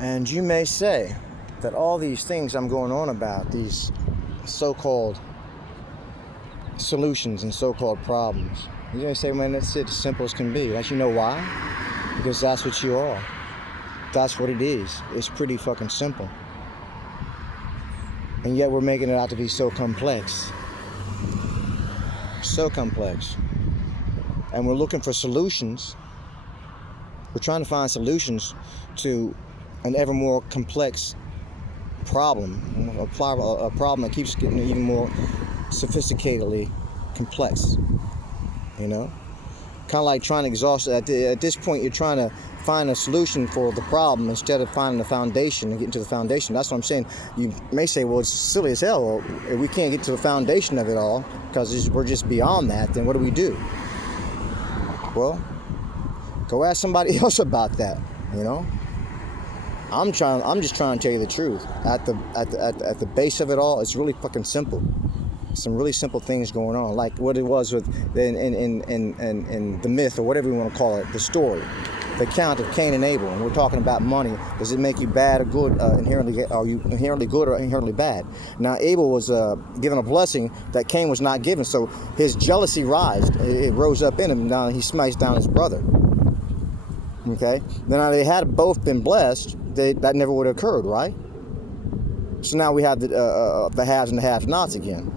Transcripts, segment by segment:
And you may say that all these things I'm going on about, these so-called solutions and so-called problems, you may say, man, that's it, as simple as can be. Don't you know why? Because that's what you are. That's what it is. It's pretty fucking simple. And yet we're making it out to be so complex. So complex. And we're looking for solutions. We're trying to find solutions to an ever more complex problem. A problem that keeps getting even more sophisticatedly complex. You know? Kind of like trying to exhaust it. At this point, you're trying to find a solution for the problem instead of finding the foundation and getting to the foundation. That's what I'm saying. You may say, well, it's silly as hell. Well, if we can't get to the foundation of it all because we're just beyond that, then what do? Well, go ask somebody else about that, you know? I'm just trying to tell you the truth. At the base of it all, it's really fucking simple. Some really simple things going on, like what it was with in the myth, or whatever you want to call it, the story, the account of Cain and Abel. And we're talking about money. Does it make you bad or good inherently? Are you inherently good or inherently bad? Now Abel was given a blessing that Cain was not given, so his jealousy it rose up in him. Now he smites down his brother. Okay. Now they had both been blessed. That never would have occurred, right? So now we have the haves and the have-nots again.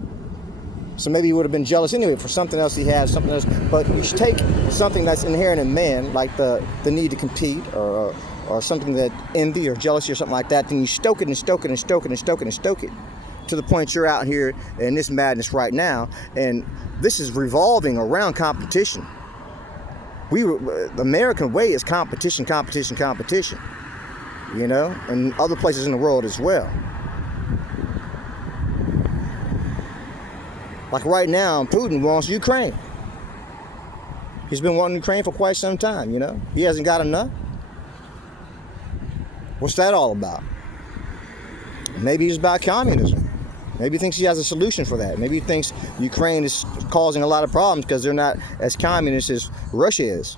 So maybe he would have been jealous anyway for something else he has, something else. But you should take something that's inherent in man, like the need to compete, or something that envy or jealousy or something like that. Then you stoke it and stoke it and stoke it and stoke it and stoke it to the point you're out here in this madness right now. And this is revolving around competition. The American way is competition, competition, competition. You know, and other places in the world as well. Like right now, Putin wants Ukraine. He's been wanting Ukraine for quite some time, you know. He hasn't got enough. What's that all about? Maybe it's about communism. Maybe he thinks he has a solution for that. Maybe he thinks Ukraine is causing a lot of problems because they're not as communist as Russia is.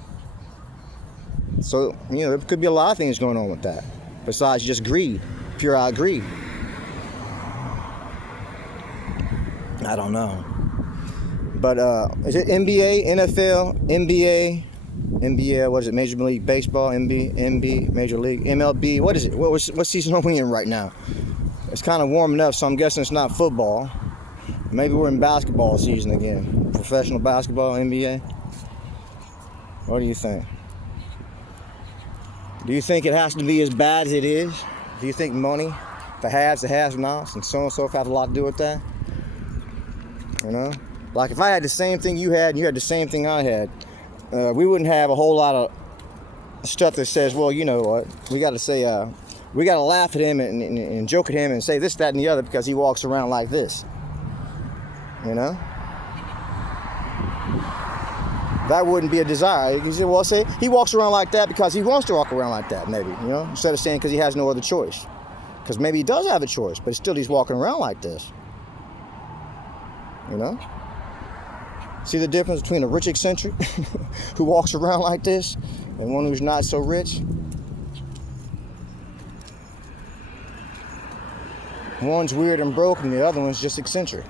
So, you know, there could be a lot of things going on with that. Besides just greed, pure out greed. I don't know. But is it NBA, NFL, NBA, what is it, Major League Baseball, MB, Major League, MLB, what is it? What season are we in right now? It's kind of warming up, so I'm guessing it's not football. Maybe we're in basketball season again. Professional basketball, NBA. What do you think? Do you think it has to be as bad as it is? Do you think money, the haves, the have-nots, and so on and so forth have a lot to do with that? You know? Like if I had the same thing you had and you had the same thing I had, we wouldn't have a whole lot of stuff that says, well, you know what, we got to say, we got to laugh at him and joke at him and say this, that, and the other because he walks around like this. You know? That wouldn't be a desire. You say, well, say he walks around like that because he wants to walk around like that, maybe, you know, instead of saying because he has no other choice. Because maybe he does have a choice, but still he's walking around like this. You know? See the difference between a rich eccentric who walks around like this and one who's not so rich? One's weird and broke and the other one's just eccentric.